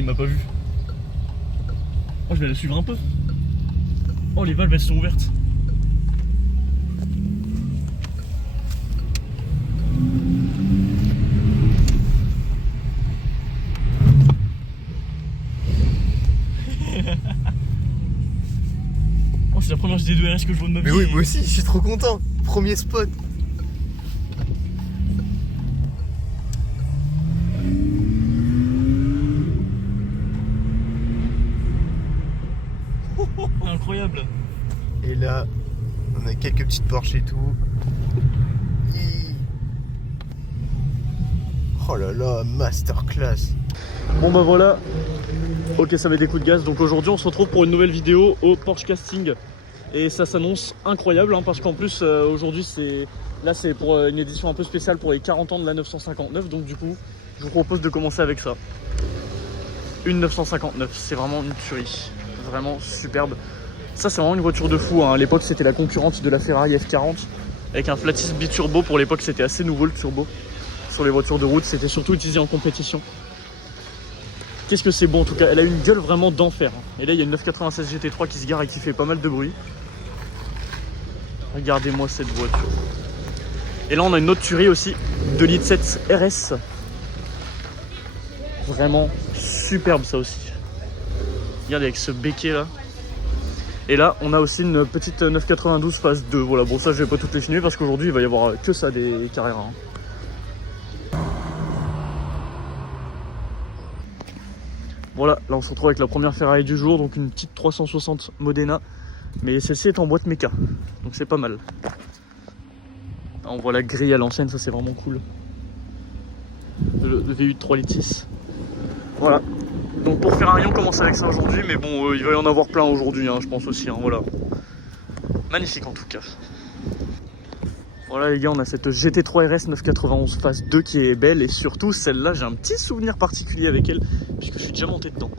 il m'a pas vu. Oh, je vais la suivre un peu. Oh, les valves elles sont ouvertes. Oh, c'est la première GT2 RS que je vois de ma vie. Mais oui, moi aussi, je suis trop content. Premier spot. Incroyable. Et là, on a quelques petites Porsche et tout. Oh là là, masterclass. Bon bah voilà. Ok, ça met des coups de gaz. Donc aujourd'hui on se retrouve pour une nouvelle vidéo au Porsche Casting. Et ça s'annonce incroyable hein, parce qu'en plus aujourd'hui c'est pour une édition un peu spéciale pour les 40 ans de la 959. Donc du coup je vous propose de commencer avec ça. Une 959, c'est vraiment une tuerie. Vraiment superbe. Ça c'est vraiment une voiture de fou hein. À l'époque c'était la concurrente de la Ferrari F40 avec un flat-6 biturbo. Pour l'époque c'était assez nouveau le turbo. Sur les voitures de route, c'était surtout utilisé en compétition. Qu'est-ce que c'est bon en tout cas, elle a une gueule vraiment d'enfer. Et là il y a une 996 GT3 qui se gare et qui fait pas mal de bruit. Regardez-moi cette voiture. Et là on a une autre tuerie aussi, 2 litres 7 RS. Vraiment superbe ça aussi. Regardez avec ce béquet là. Et là on a aussi une petite 992 phase 2. Voilà, bon ça je vais pas toutes les filmer parce qu'aujourd'hui il va y avoir que ça des Carrera. Hein. Voilà, là on se retrouve avec la première Ferrari du jour, donc une petite 360 Modena. Mais celle-ci est en boîte méca, donc c'est pas mal. Là, on voit la grille à l'ancienne, ça c'est vraiment cool. Le V8 3 litres 6. Voilà, donc pour Ferrari on commence avec ça aujourd'hui, mais bon il va y en avoir plein aujourd'hui, hein, je pense aussi. Hein, voilà. Magnifique en tout cas. Voilà les gars, on a cette GT3 RS 991 phase 2 qui est belle et surtout celle-là j'ai un petit souvenir particulier avec elle puisque je suis déjà monté dedans.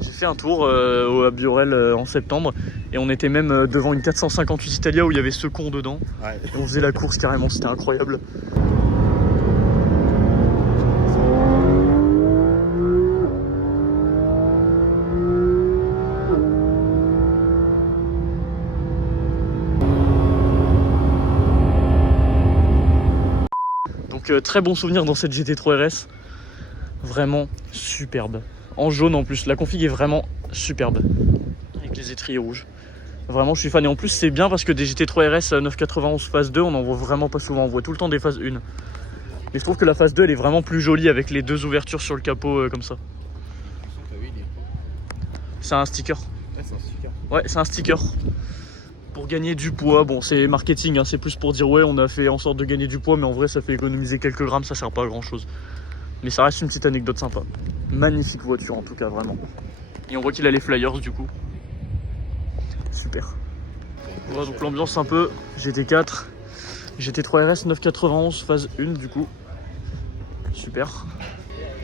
J'ai fait un tour à Biorel en septembre et on était même devant une 458 Italia où il y avait ce con dedans. Ouais. Et on faisait la course carrément, c'était incroyable. Très bon souvenir dans cette GT3 RS, vraiment superbe. En jaune en plus, la config est vraiment superbe, avec les étriers rouges. Vraiment je suis fan et en plus c'est bien parce que des GT3 RS 991 phase 2 on en voit vraiment pas souvent, on voit tout le temps des phases 1. Mais je trouve que la phase 2 elle est vraiment plus jolie avec les deux ouvertures sur le capot comme ça. C'est un sticker. Ouais, c'est un sticker. Ouais, c'est un sticker. Pour gagner du poids, bon c'est marketing, hein, c'est plus pour dire ouais on a fait en sorte de gagner du poids, mais en vrai ça fait économiser quelques grammes, ça sert pas à grand chose. Mais ça reste une petite anecdote sympa. Magnifique voiture en tout cas, vraiment. Et on voit qu'il a les flyers du coup. Super. Voilà donc l'ambiance un peu GT4, GT3 RS 991 phase 1 du coup. Super.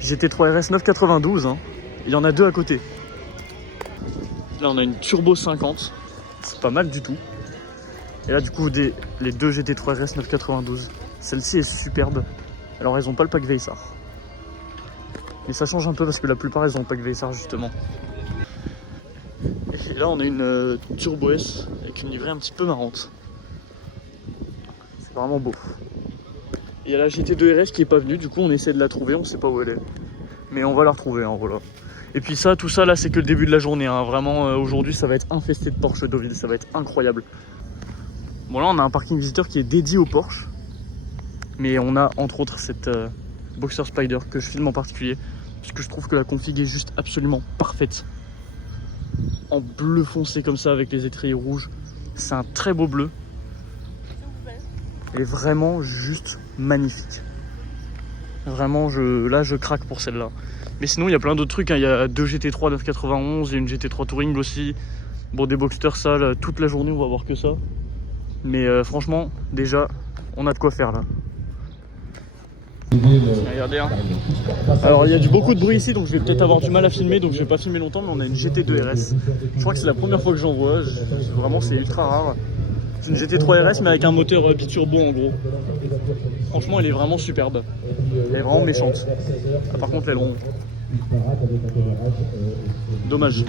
GT3 RS 992, hein. Il y en a deux à côté. Là on a une Turbo 50. C'est pas mal du tout. Et là du coup les deux GT3 RS 992. Celle-ci est superbe. Alors elles ont pas le pack Veissar. Mais ça change un peu parce que la plupart elles ont le pack Veissar justement. Et là on a une Turbo S avec une livrée un petit peu marrante. C'est vraiment beau. Et il y a la GT2 RS qui est pas venue, du coup on essaie de la trouver, on sait pas où elle est. Mais on va la retrouver, hein, voilà. Et puis ça, tout ça là c'est que le début de la journée, hein. Vraiment aujourd'hui ça va être infesté de Porsche Deauville, ça va être incroyable. Bon là on a un parking visiteur qui est dédié au Porsche. Mais on a entre autres cette Boxer Spider que je filme en particulier. Parce que je trouve que la config est juste absolument parfaite. En bleu foncé comme ça avec les étriers rouges. C'est un très beau bleu. Elle est vraiment juste magnifique. Vraiment là je craque pour celle-là. Mais sinon il y a plein d'autres trucs, hein. Il y a deux GT3 991, il y a une GT3 Touring aussi. Bon des Boxster ça là, toute la journée on va voir que ça. Mais franchement déjà on a de quoi faire là. Regardez hein. Alors il y a beaucoup de bruit ici donc je vais peut-être avoir du mal à filmer, donc je vais pas filmer longtemps, mais on a une GT2 RS. Je crois que c'est la première fois que j'en vois, vraiment c'est ultra rare. C'est une GT3 RS mais avec un moteur biturbo en gros. Franchement elle est vraiment superbe. Elle est vraiment méchante. Ah, par contre elle ronde. Dommage.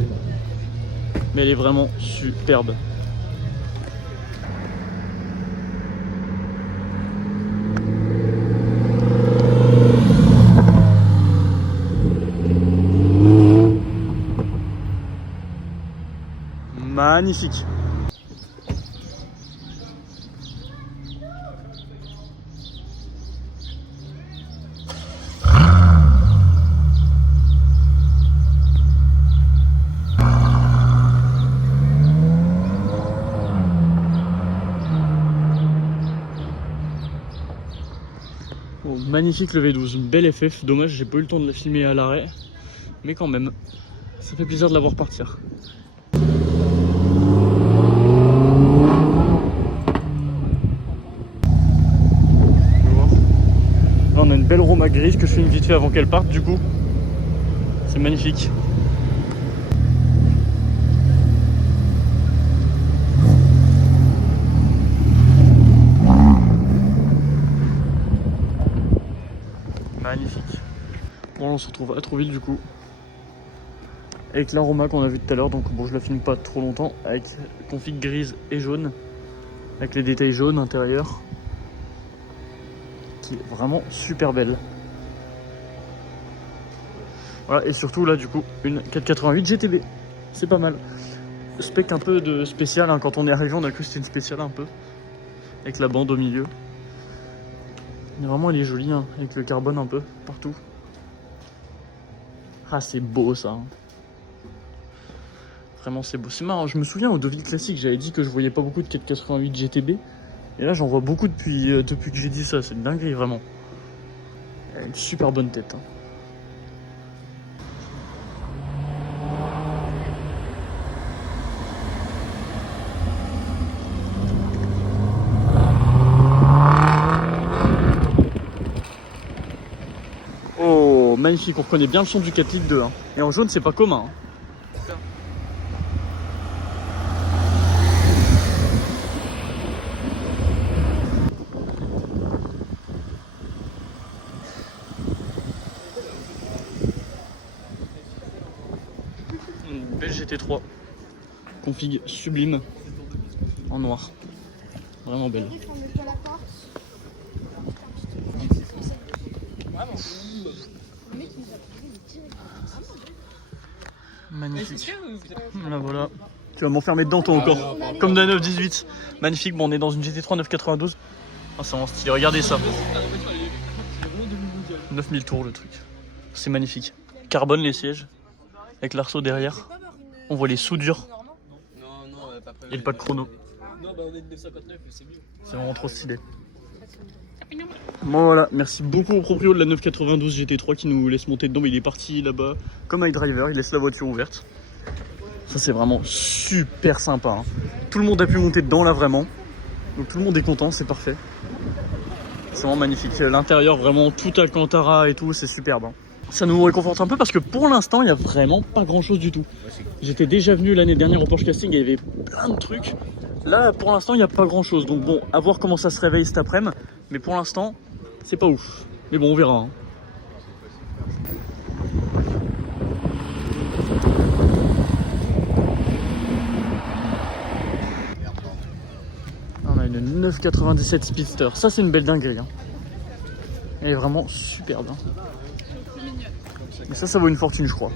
Mais elle est vraiment superbe. Magnifique. Oh, magnifique le V12, une belle FF. Dommage, j'ai pas eu le temps de la filmer à l'arrêt, mais quand même, ça fait plaisir de la voir partir. Là on a une belle Roma grise que je filme vite fait avant qu'elle parte du coup. C'est magnifique. Magnifique. Bon, on se retrouve à Trouville du coup. Avec la Roma qu'on a vue tout à l'heure, donc bon, je la filme pas trop longtemps. Avec config grise et jaune. Avec les détails jaunes intérieurs. Qui est vraiment super belle. Voilà, et surtout là du coup, une 488 GTB. C'est pas mal. Spec un peu de spécial, hein. Quand on est arrivé, on a cru que c'était une spéciale un peu. Avec la bande au milieu. Mais vraiment, elle est jolie, hein, avec le carbone un peu partout. Ah, c'est beau ça. Hein. Vraiment, c'est beau. C'est marrant, je me souviens au Deauville Classique, j'avais dit que je voyais pas beaucoup de 488 GTB. Et là, j'en vois beaucoup depuis que j'ai dit ça. C'est une dinguerie, vraiment. Elle a une super bonne tête. Hein. Oh, magnifique, on reconnaît bien le son du 4 litres 2. Hein. Et en jaune, c'est pas commun. Hein. Une belle GT3. Config sublime. En noir. Vraiment belle. Magnifique. Là voilà. Tu vas m'enfermer dedans toi encore. Comme de la 918. Magnifique. Bon, on est dans une GT3 992. Ah, c'est vraiment stylé. Regardez ça. 9000 tours le truc. C'est magnifique. Carbone les sièges. Avec l'arceau derrière. On voit les soudures. Et le pack chrono. C'est vraiment trop stylé. Bon voilà, merci beaucoup au proprio de la 992 GT3 qui nous laisse monter dedans, mais il est parti là-bas comme iDriver, il laisse la voiture ouverte. Ça c'est vraiment super sympa. Hein. Tout le monde a pu monter dedans là vraiment. Donc tout le monde est content, c'est parfait. C'est vraiment magnifique. L'intérieur vraiment tout Alcantara et tout, c'est superbe. Hein. Ça nous réconforte un peu parce que pour l'instant il n'y a vraiment pas grand chose du tout. J'étais déjà venu l'année dernière au Porsche Casting, il y avait plein de trucs. Là pour l'instant il n'y a pas grand chose. Donc bon, à voir comment ça se réveille cet après-midi. Mais pour l'instant, c'est pas ouf. Mais bon, on verra. Hein. On a une 997 Speedster. Ça, c'est une belle dinguerie. Hein. Elle est vraiment superbe. Hein. Mais ça vaut une fortune, je crois.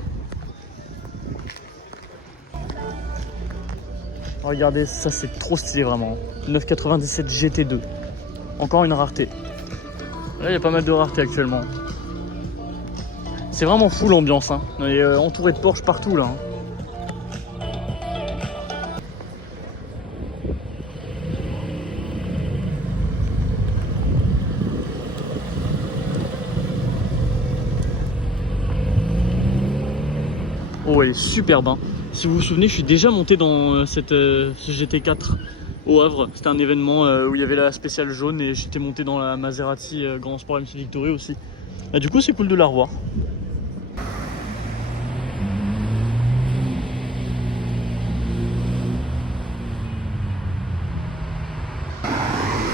Regardez, ça, c'est trop stylé, vraiment. 997 GT2. Encore une rareté. Là, il y a pas mal de raretés actuellement. C'est vraiment fou l'ambiance. Hein. On est entouré de Porsche partout là. Hein. Oh, elle est superbe. Hein. Si vous vous souvenez, je suis déjà monté dans ce GT4 au Havre. C'était un événement où il y avait la spéciale jaune et j'étais monté dans la Maserati Grand Sport MC Victory aussi. Et du coup, c'est cool de la revoir.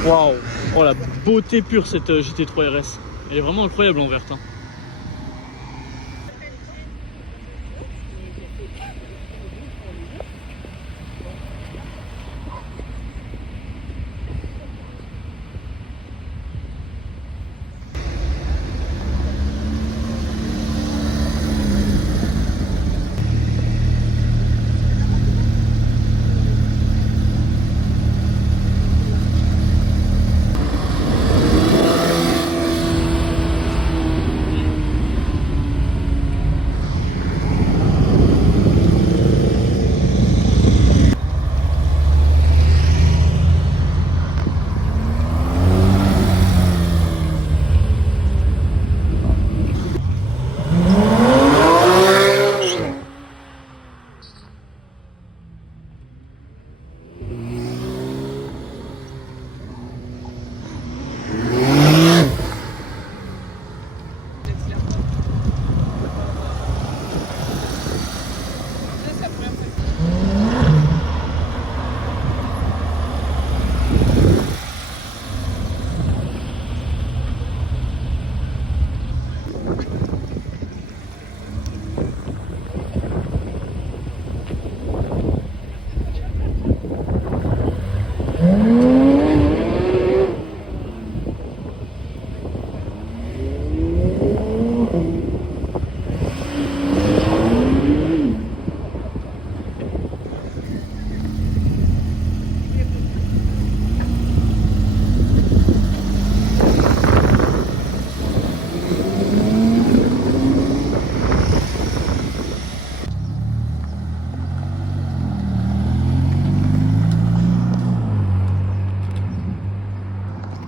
Waouh! Oh la beauté pure cette GT3 RS. Elle est vraiment incroyable en verte. Hein.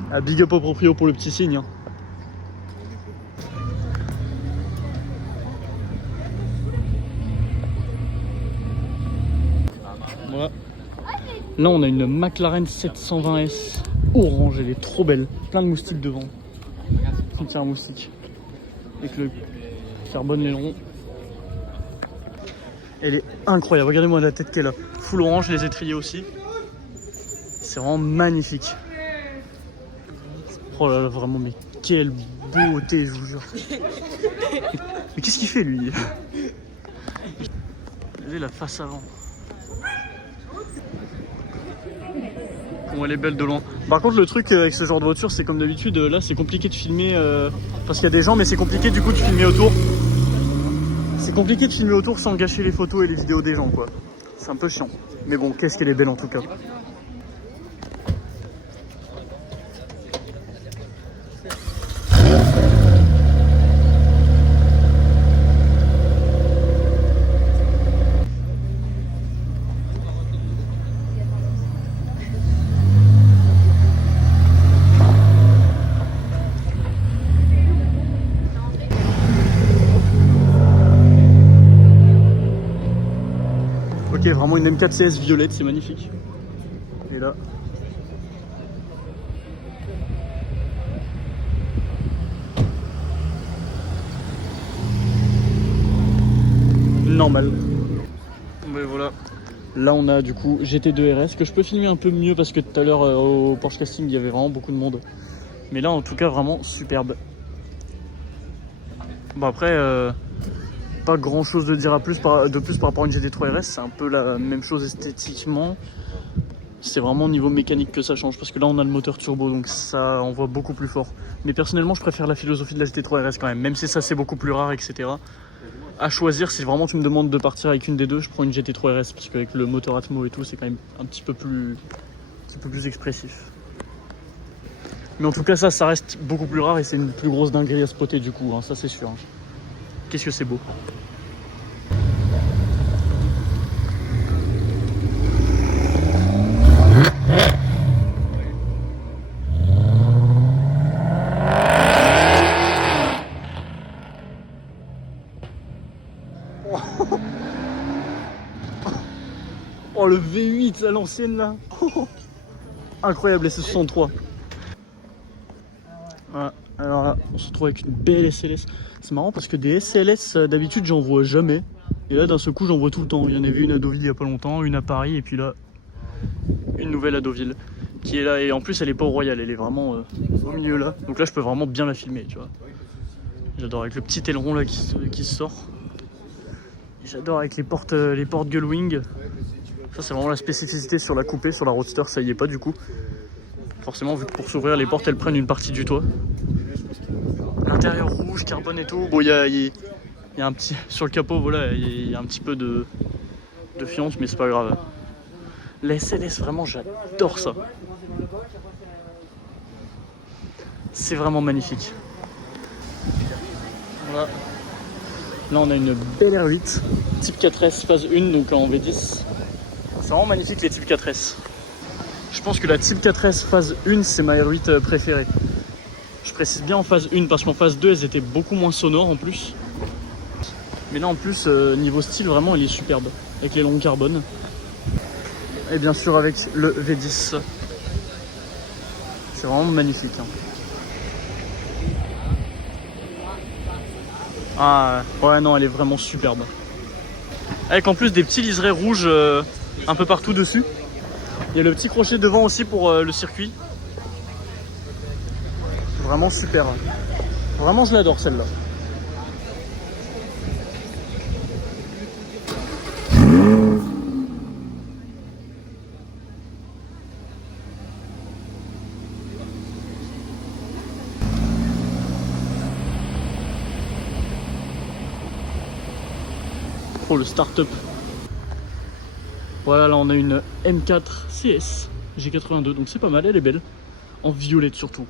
Ah, big up au proprio pour le petit signe. Hein. Voilà. Là on a une McLaren 720S orange, elle est trop belle. Plein de moustiques devant. Cimetière moustique. Avec le carbone aileron. Elle est incroyable, regardez-moi la tête qu'elle a. Full orange, les étriers aussi. C'est vraiment magnifique. Oh là là, vraiment, mais quelle beauté, je vous jure. Mais qu'est-ce qu'il fait, lui? Regardez la face avant. Bon, elle est belle de loin. Par contre, le truc avec ce genre de voiture, c'est comme d'habitude, là, c'est compliqué de filmer parce qu'il y a des gens, mais c'est compliqué du coup de filmer autour. C'est compliqué de filmer autour sans gâcher les photos et les vidéos des gens, quoi. C'est un peu chiant. Mais bon, qu'est-ce qu'elle est belle en tout cas. Ok, vraiment une M4 CS violette, c'est magnifique. Et là. Normal. Mais voilà. Là on a du coup GT2 RS que je peux filmer un peu mieux parce que tout à l'heure au Porsche Casting il y avait vraiment beaucoup de monde. Mais là en tout cas vraiment superbe. Bon après pas grand chose de dire de plus par rapport à une GT3 RS, c'est un peu la même chose esthétiquement. C'est vraiment au niveau mécanique que ça change parce que là on a le moteur turbo donc ça envoie beaucoup plus fort. Mais personnellement je préfère la philosophie de la GT3 RS quand même si ça c'est beaucoup plus rare etc. À choisir, si vraiment tu me demandes de partir avec une des deux, je prends une GT3 RS parce qu'avec le moteur Atmo et tout c'est quand même un petit peu plus expressif. Mais en tout cas ça reste beaucoup plus rare et c'est une plus grosse dinguerie à spotter du coup, hein, ça c'est sûr. Qu'est-ce que c'est beau. Oh le V8 à l'ancienne là. Incroyable les C63. Voilà. Alors là on se retrouve avec une belle SLS. C'est marrant parce que des SLS d'habitude j'en vois jamais. Et là d'un seul coup j'en vois tout le temps. Il y en a vu une à Deauville il y a pas longtemps, une à Paris et puis là une nouvelle à Deauville qui est là et en plus elle est pas au Royal, elle est vraiment au milieu là. Donc là je peux vraiment bien la filmer tu vois. J'adore avec le petit aileron là qui sort. J'adore avec les portes Gullwing. Ça c'est vraiment la spécificité sur la coupée, sur la Roadster ça y est pas du coup. Forcément vu que pour s'ouvrir les portes elles prennent une partie du toit. L'intérieur rouge, carbone et tout. Bon il y a un petit sur le capot voilà, il y a un petit peu de fiance mais c'est pas grave. La SLS vraiment j'adore ça. C'est vraiment magnifique. Voilà. Là on a une belle R8 type 4S phase 1 donc en V10. C'est vraiment magnifique les type 4S. Je pense que la type 4S phase 1 c'est ma R8 préférée. Je précise bien en phase 1 parce qu'en phase 2 elles étaient beaucoup moins sonores en plus. Mais là en plus niveau style vraiment elle est superbe. Avec les longs carbone. Et bien sûr avec le V10. C'est vraiment magnifique. Hein. Ah ouais non elle est vraiment superbe. Avec en plus des petits liserés rouges un peu partout dessus. Il y a le petit crochet devant aussi pour le circuit. Vraiment super. Vraiment je l'adore celle-là. pour le start-up. Voilà, là on a une M4 CS G82, donc c'est pas mal, elle est belle. En violette surtout.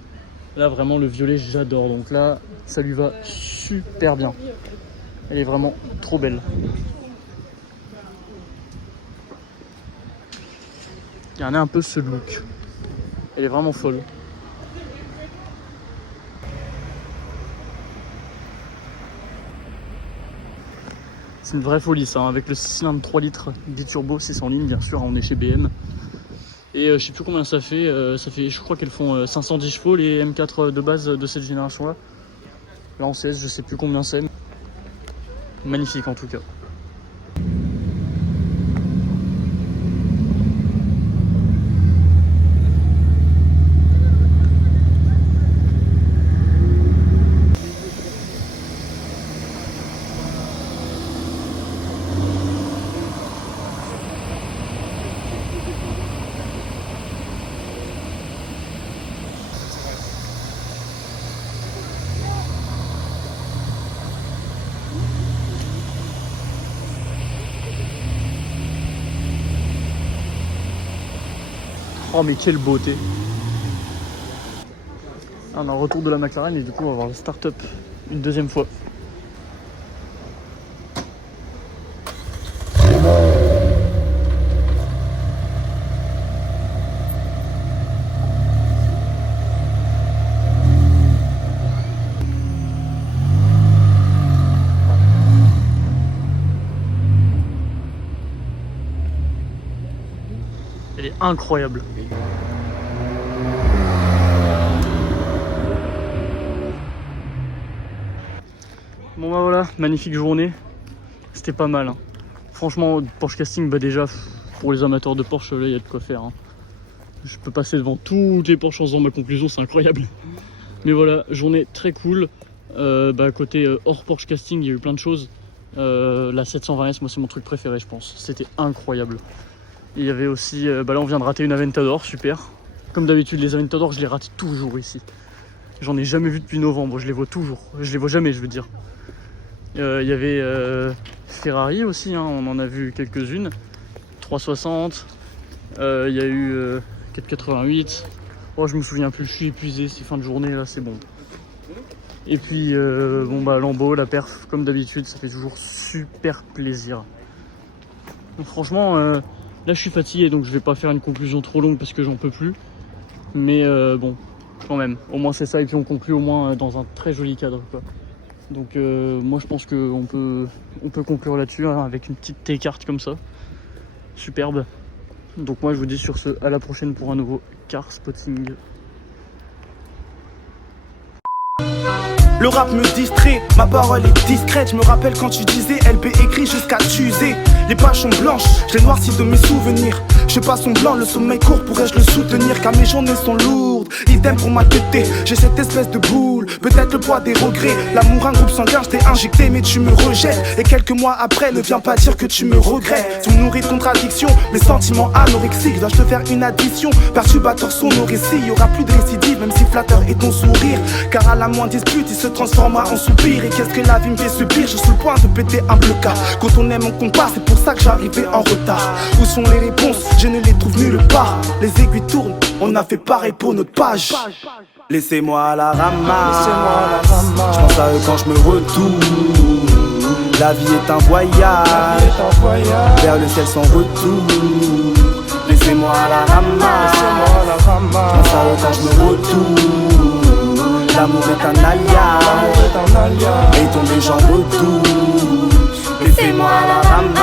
Là vraiment le violet j'adore, donc là ça lui va super bien. Elle est vraiment trop belle. Regardez un peu ce look. Elle est vraiment folle. C'est une vraie folie ça, hein. Avec le cylindre 3 litres biturbo, c'est en ligne bien sûr, on est chez BM. Et je sais plus combien ça fait, je crois qu'elles font 510 chevaux les M4 de base de cette génération là. Là en CS je sais plus combien c'est. Magnifique en tout cas. Oh mais quelle beauté. On a un retour de la McLaren et du coup on va voir le start-up une deuxième fois. Elle est incroyable. Bon bah voilà, magnifique journée. C'était pas mal. Hein. Franchement, Porsche Casting, bah déjà, pour les amateurs de Porsche, là, il y a de quoi faire. Hein. Je peux passer devant toutes les Porsche en faisant ma conclusion, c'est incroyable. Mais voilà, journée très cool. Côté hors Porsche Casting, il y a eu plein de choses. La 720S, moi c'est mon truc préféré, je pense. C'était incroyable. Il y avait aussi, là on vient de rater une Aventador, super. Comme d'habitude, les Aventador, je les rate toujours ici. J'en ai jamais vu depuis novembre, je les vois toujours. Je les vois jamais, je veux dire. Il y avait Ferrari aussi, hein, on en a vu quelques-unes. 360, il y a eu 488. Oh, je me souviens plus, je suis épuisé, c'est fin de journée, là c'est bon. Et puis, Lambo, la perf, comme d'habitude, ça fait toujours super plaisir. Donc, franchement, là je suis fatigué, donc je vais pas faire une conclusion trop longue parce que j'en peux plus. Mais bon, quand même, au moins c'est ça, et puis on conclut au moins dans un très joli cadre, quoi. Donc moi je pense qu'on peut conclure là-dessus, hein, avec une petite T-carte comme ça. Superbe. Donc moi je vous dis sur ce, à la prochaine pour un nouveau car spotting. Le rap me distrait, ma parole est discrète. Je me rappelle quand tu disais LB écrit jusqu'à t'user. Les pages sont blanches, je les noircis de mes souvenirs. Je passe son blanc, le sommeil court, pourrais-je le soutenir? Car mes journées sont lourdes, idem pour ma tétée. J'ai cette espèce de boule, peut-être le poids des regrets. L'amour un groupe sanguin, je t'ai injecté mais tu me rejettes. Et quelques mois après, ne viens pas dire que tu me regrettes. Tu me nourris de contradictions, mes sentiments anorexiques. Dois-je te faire une addition? Perturbateur sont nos récits. Y'aura plus de récidive, même si flatteur est ton sourire. Car à la moindre dispute, il se transforma en soupir. Et qu'est-ce que la vie me fait subir? Je suis sur le point de péter un blocage. Quand on aime, on compare, c'est pour ça que j'arrivais en retard. Où sont les réponses? Je ne les trouve nulle part. Les aiguilles tournent, on a fait pareil pour notre page. Laissez-moi à la ramasse, je pense à eux quand je me retourne. La vie est un voyage, vers le ciel sans retour. Laissez-moi à la ramasse, je pense à eux quand je me retourne. L'amour est un alliage, et tomber j'en retourne. Laissez-moi à la ramasse.